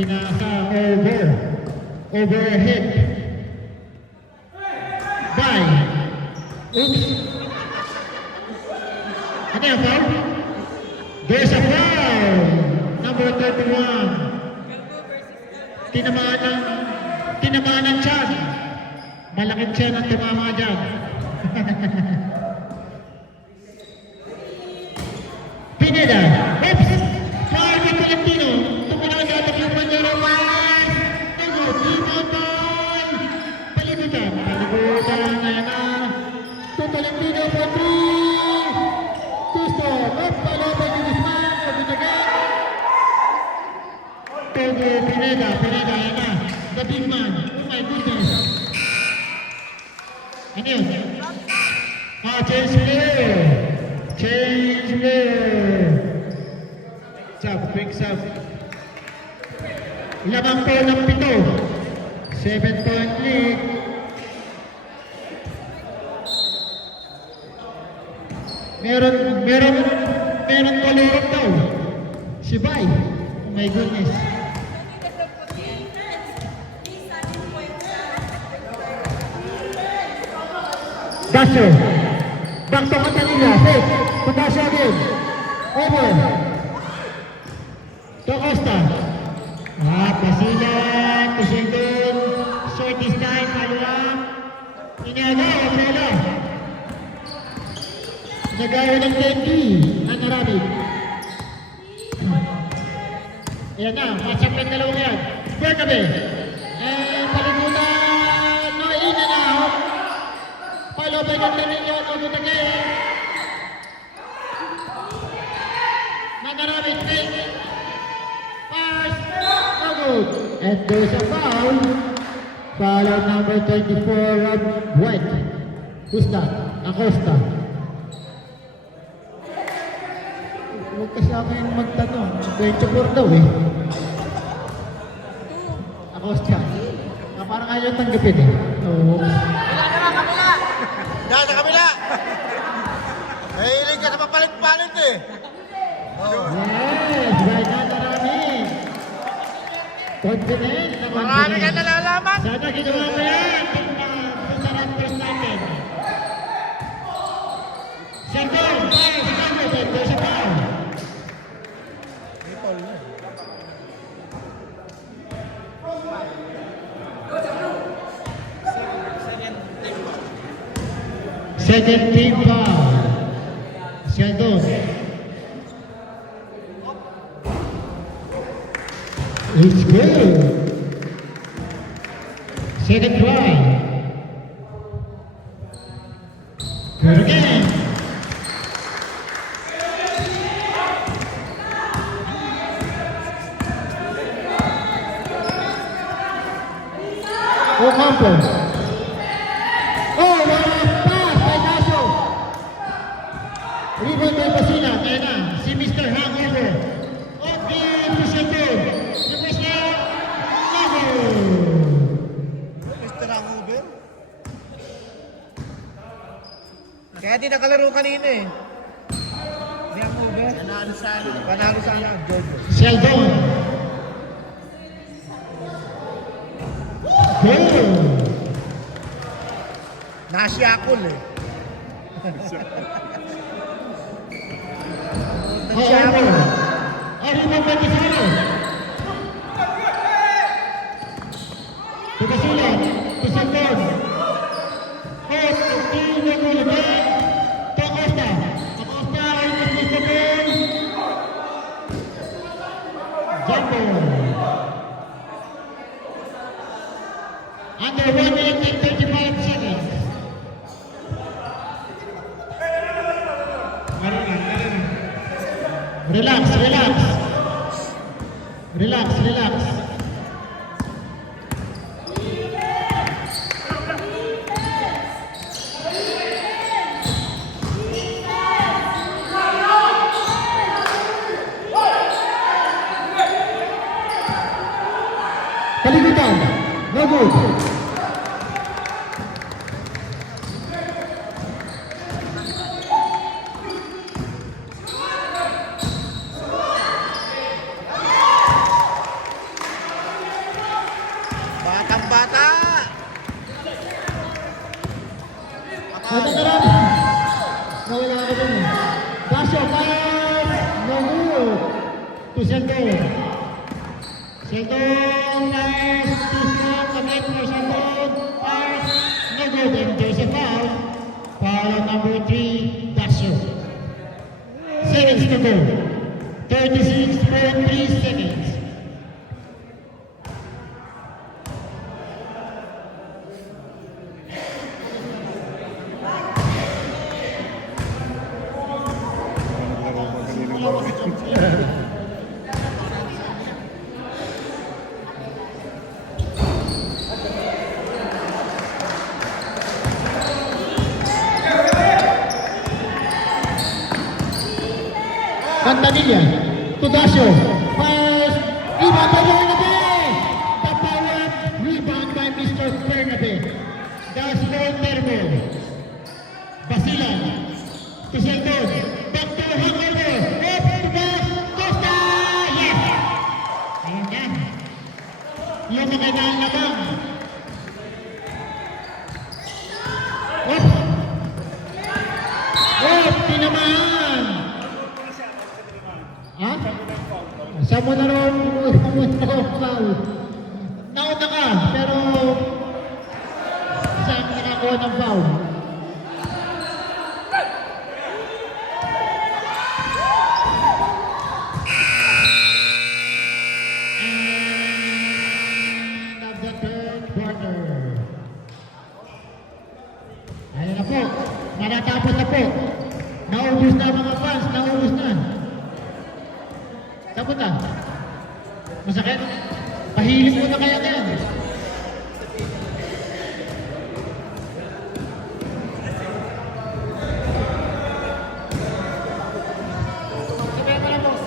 Nasa overhead. By. Oops. Ano yung foul? There's a foul. Number 31. Tinamaan ng tiyan. Malaking tiyan ang tumama dyan. Pineda. Oops. Foul ng Valentino. Tumunang natin yung Manero. Paligutan. Ayan na. Valentino for 3. Two-stop. Up. Palopa ni Guzman. Pabinagay. Todo Pineda. Ayan na. The big man. Oh my goodness. Ano yun? Change player. Sub, quick sub. Lamang po ng 7. 7-point lead. Meron kolorong daw. Si Bay. Oh my goodness. Dasho. Back to Catalina. Fake. To Dasho again. Over. To Costa. Pasilan. Kusindon. Short this time. Paluang. Inega. Nagaya ng 10 ang Arabig. Ayan na, matchup ng dalawang yan. Bernabe. Palibutan. No, in and out. Palobay ng Tarillo. Tututagay. Manarabig. Pass. No good. And there's a foul. Foul on number 24 of White. Who's that? Acosta. Huwag kasi akin magtanong. 24 daw eh. Acosta. Parang ayaw tanggapin eh. Oo. Kabila! Dahil sa kabila! Mahilig ka sa papalit-palit eh. Yes! Right na marami. Confident. Marami ka nalalaman. Sana ginawa mo yan. Sa Raptors natin. Second. There's a foul. Second team foul. Sheldon. It's good. Second try. Good again. Ocampo. Oh, what a pass by Dasho. Rebound by Basila. Kaya na, si Mr. Hangover. Okay, Pushato. Reverse now. Level. Mr. Hangover? Kaya di nakalaro kanina eh. Di Hangover? Panalo sana ang Jojo. Sheldon. Goal. Nasyakol eh. Over. Rebound by Basila. To Basila. To Sheldon. Under 1 minute and 35 seconds. Relax. Kalimutan. No good. At ang karami. Nawala ako dun eh. Dasyo, pass! No good. To Sheldon. Sheldon, pass. To Scott. Commit for Sheldon. Pass. No good. And there's a foul. Foul on number 3, Dasyo. Seconds to go. 36.3 seconds. Cantanilla to Dasyo. Pass. Rebound by Bernabe. The power rebound by Mr. Bernabe. Dasyo Termo. Basilan to Sheldon. Back to Hangover. Up to the Costa. Yes. Ayan yan. Yung mga nalabang. Up. Up. Tinamaan. Ha? Saan mo na rin foul? Nauna ka, pero saan nakakuha ng foul? And of the third quarter. Ayun na po, matatapos na po. Naubos na mga fans, naubos na. Sabot na. Masakit? Pahilig mo na kaya yan. Sabihan mo lang, boss.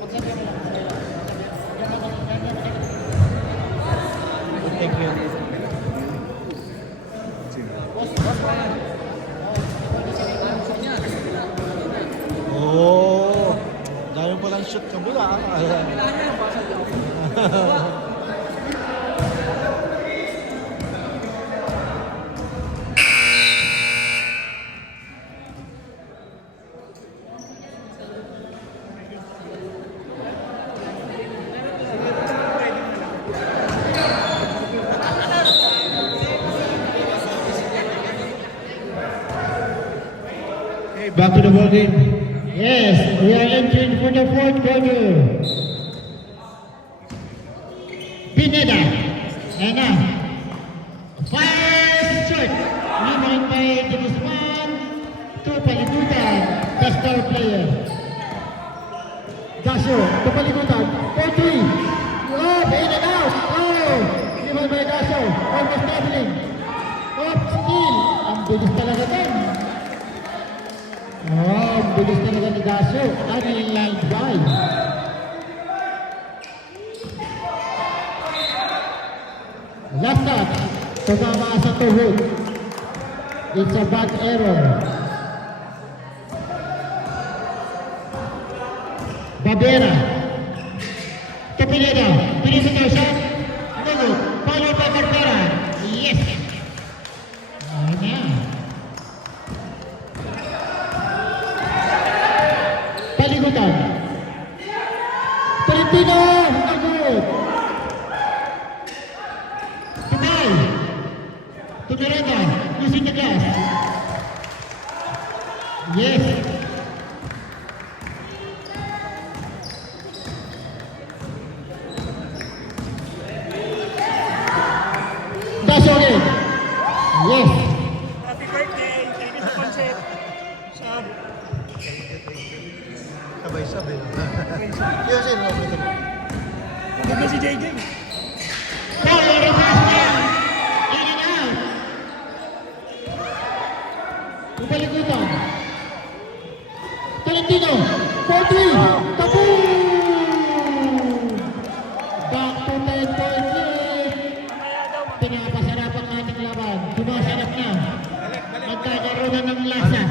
Magsabihan mo lang. Thank you. Oh, dami pa lang shoot kabila. Back to the ball game. Yes, we are entering for the fourth quarter. Pineda. Ayan na. Fire shot. Rebound by Dinisman. To Paligutan. The star player. Dasyo. To Paligutan. 4-3. Oh, in and out. Oh, rebound by Dasyo. Almost traveling. Oh, steal. Ang bilis talaga din. Oh, ang bilis talaga ni Dasyo. Ano yung line drive? Last shot. Tumama sa tuhod. It's a bad error. Babera. To Pineda. Pineda daw siya. Ano? Follow by Barbera. Yes. Ayun na. Paligutan. Tolentino. Good. Tumay. To Miranda. Using the glass. Yes. Dasyo ulit. Yes. Happy birthday! Thank you sa concert. Sab. Sabay-sabay. Yun siya, no? Maganda si JJ. Power reverse down. In and out. Upaligutan. Tolentino. 4-3. Kaboom! Back to 10-point lead. Pinapasarap ang ating laban. Sumasarap na. Magkakaroon na ng lasa.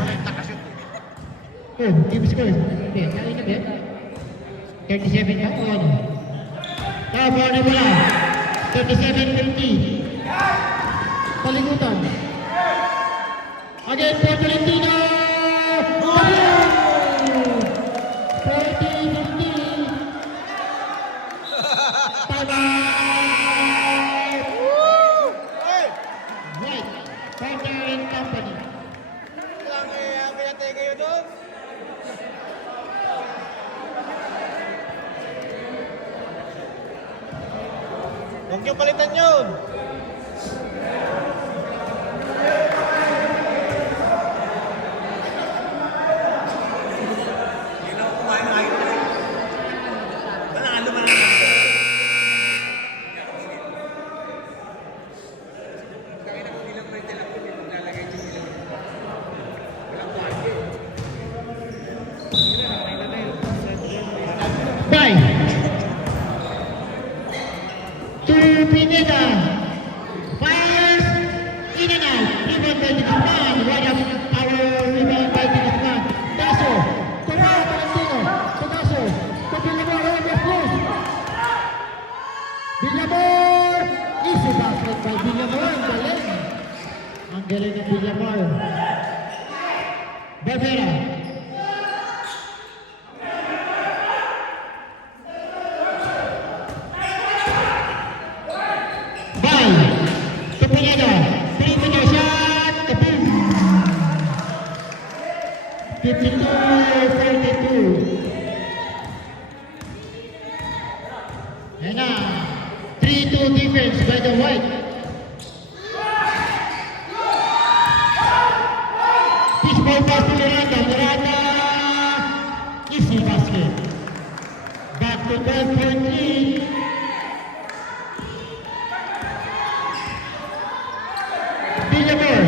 Oh, team score. Hindi, kaya na ba? 37 pa o ano? Tama na wala. 37-50. Paligutan. Again for Tolentino. Foul! 40-50. Timeout! Right. Partner and company. Lang pinatay kayo doon. Huwag niyo palitan yun. Bye. To Pineda. Fires. In and out. Rebound by Guzman. Right up power. Rebound by Guzman. Daso. Tama. Tolentino. To Daso. To Villamor. Over close. Villamor. Easy basket by Villamor. Ang galing. Ang galing ng Villamor. Barbera. Pineda, 3-minute shot, kaboom! 52-42. Yan na, 3-2 defense by the White. Fishball pass to Miranda, Miranda, easy basket. Back to 12-point lead. Villamor.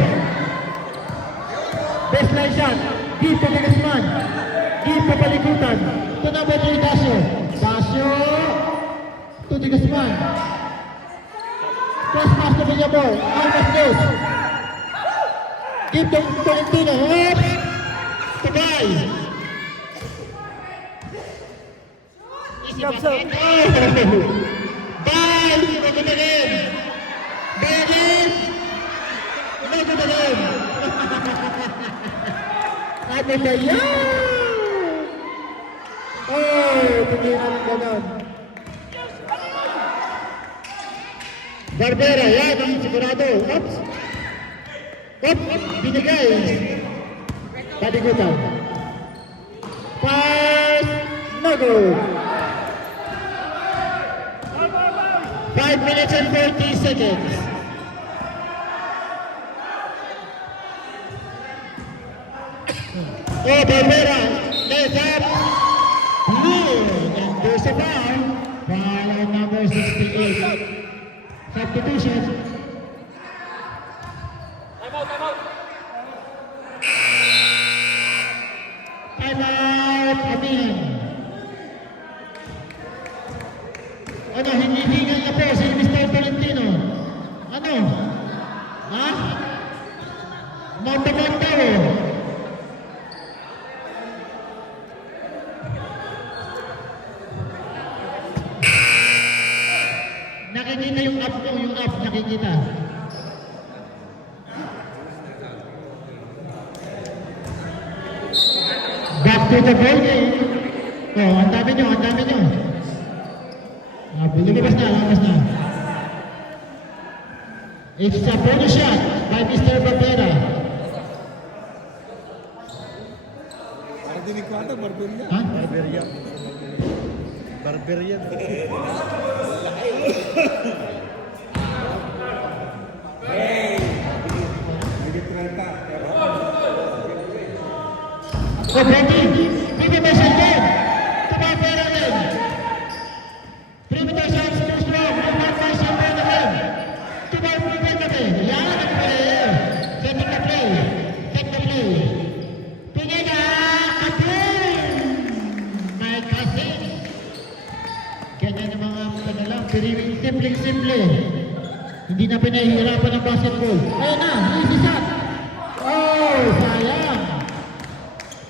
Baseline shot. Deep to Guzman. Deep pa palikutan. To number 3, Dacio. Dacio. To Guzman. Cross pass to Villamor. Almost goes. Deep to Tolentino. Oops. To Bay. Bay. Magandang. Bay. Ano ba rin? Ano ba yan? Oh, tingnan ng ganon. Barbera, yan ang sigurado. Oops! Oops! Binigay! Padigutan. Pass! No go! 5 minutes and 40 seconds. Oh, Barbera, lays up. Good. And there's a foul. Foul on number 68. Substitution. Timeout. Amin. Ano, hindi hingal na po si Mr. Tolentino. Ano? Ha? Mata-mata eh. Nakikita yung app mo, yung app nakikita. Back to the ball game. Oh, ang dami nyo, ang dami nyo. Lumabas na. It's a bonus shot by Mr. Barbera. Parang dinig ko ata, Barberia. Ha? Barberia. Barberia. Oh, Brady! Perimeter shot din! Tumapera rin! Perimeter shot, first round! Perimeter shot din naman! Tumapera natin! Yan ang play! Setting the play! Set the play! Pineda! Kapin! My cousin! Ganyan ang mga kanalang simple. Hindi na pinahihirapan ang basketball. Ayun na! Easy shot! Oh! Sayang!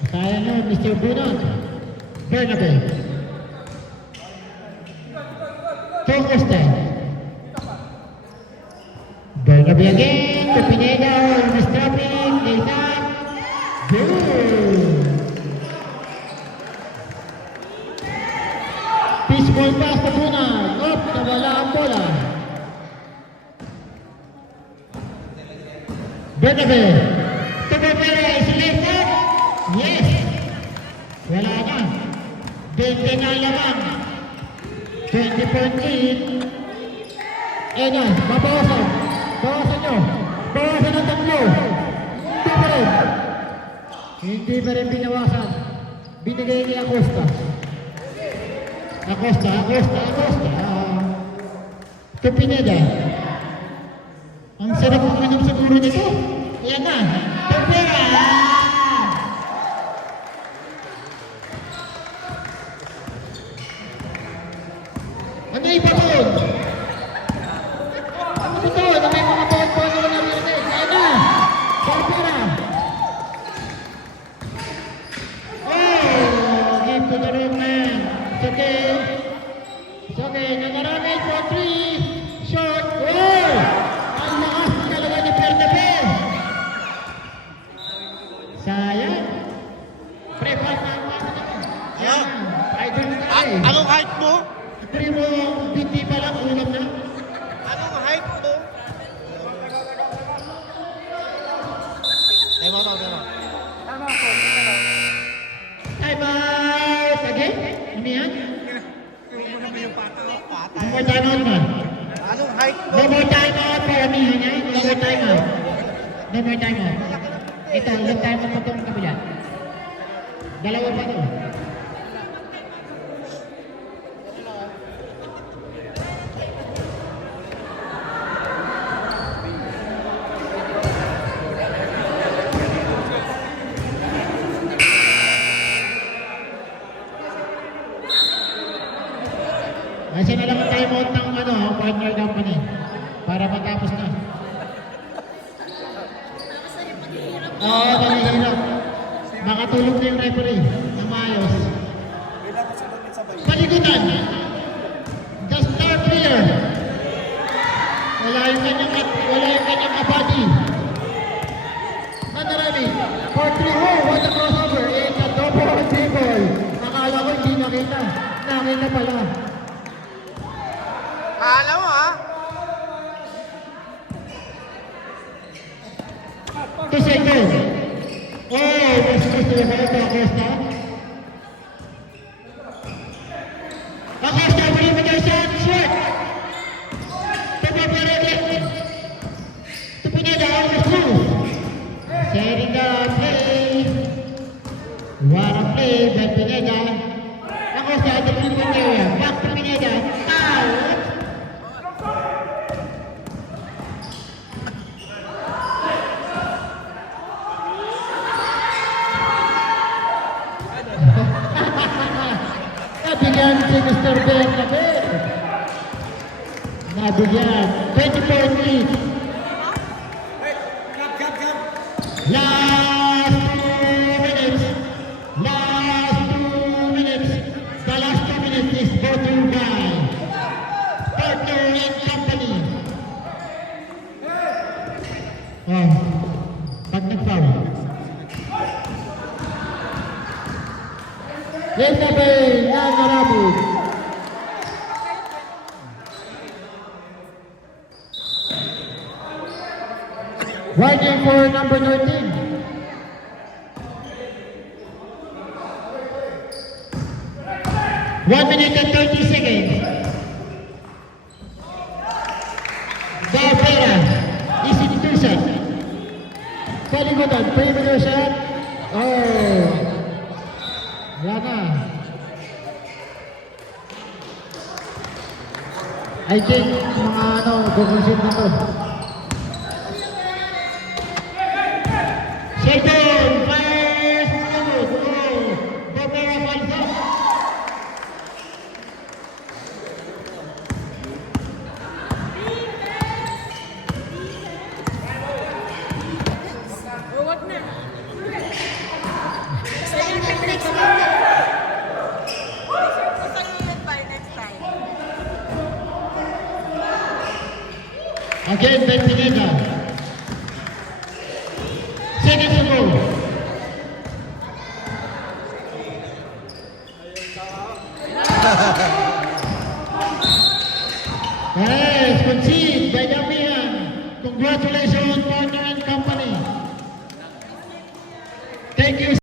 Sayang na, Mr. Bunot. Bernabe. Tongoste. Bernabe again. To Pineda. Miss Traffic. Lays up. Fishball pass na Bruna. Up, nawala ang bola. Bernabe. Tumapera, isilipot. Yes. Wala na. 20 na laman. 20-point lead. Ayan na, mabawasan. Bawasan nyo. Bawasan ng tatlo. Hindi pa rin. Hindi pa rin binawasan. Binigay ni Acosta. Acosta. Ito Pineda. Ang sarap ng anak siguro nito. Ayan na. Tupera. Ano yung patod? Ano ito? Ano may mga bawat-bawat na wala narinig? Ayan na. Tupera. Oh, give to the room man. It's okay. It's okay. Nangarangay for 3. Short. Oh! Ang lakas talaga ni Bernabe. Sayang. Pre-part na ang mga Ano? Idol na tayo. Anong height mo? Pre mo, hindi pa lang ulam na. Anong height mo? Demo. Time out! Again? Ano yan? No more time out man. Anong height mo? No more time out para mihan yan. No more time out. No more time out. Ito, ilang time out pa itong kabila. Dalawa pa ito. Kasi na lang ang time out ng partner company para matapos na. Oo, malihirap. Makatulog na yung referee na maayos. Paligutan. The star player. Wala yung kanyang kabady. Manarami. For 3. Oh, what a crossover. It's a double dribble. Akala ko hindi nakita. Nakita pala. Alam mo ha? 2 seconds. Oh, mas gusto na ito, Acosta. Acosta, bring me the shot, shot. Tumaparegit. Tupinada, almost through. Setting the play. What a play by Pineda. Acosta at the three-point area. Back to Pineda. Out. Nabigyan si Mr. Bernabe. Nabigyan. 20-point lead. Last 2 minutes. Last 2 minutes. The last 2 minutes is brought to you by Partner and Company. Oh, pag nag-foul. Bernabe na narabot. Warning for number 13. One minute and 30 seconds. Barbera is in Tucson. Paligutan, perimeter shot. Oh. Wala na. I think mga gugulit na to. Second, first minute. Oh, Barbera falls up. Huwag na. Again, by Pineda. Seconds to go. Yes, Kunsi.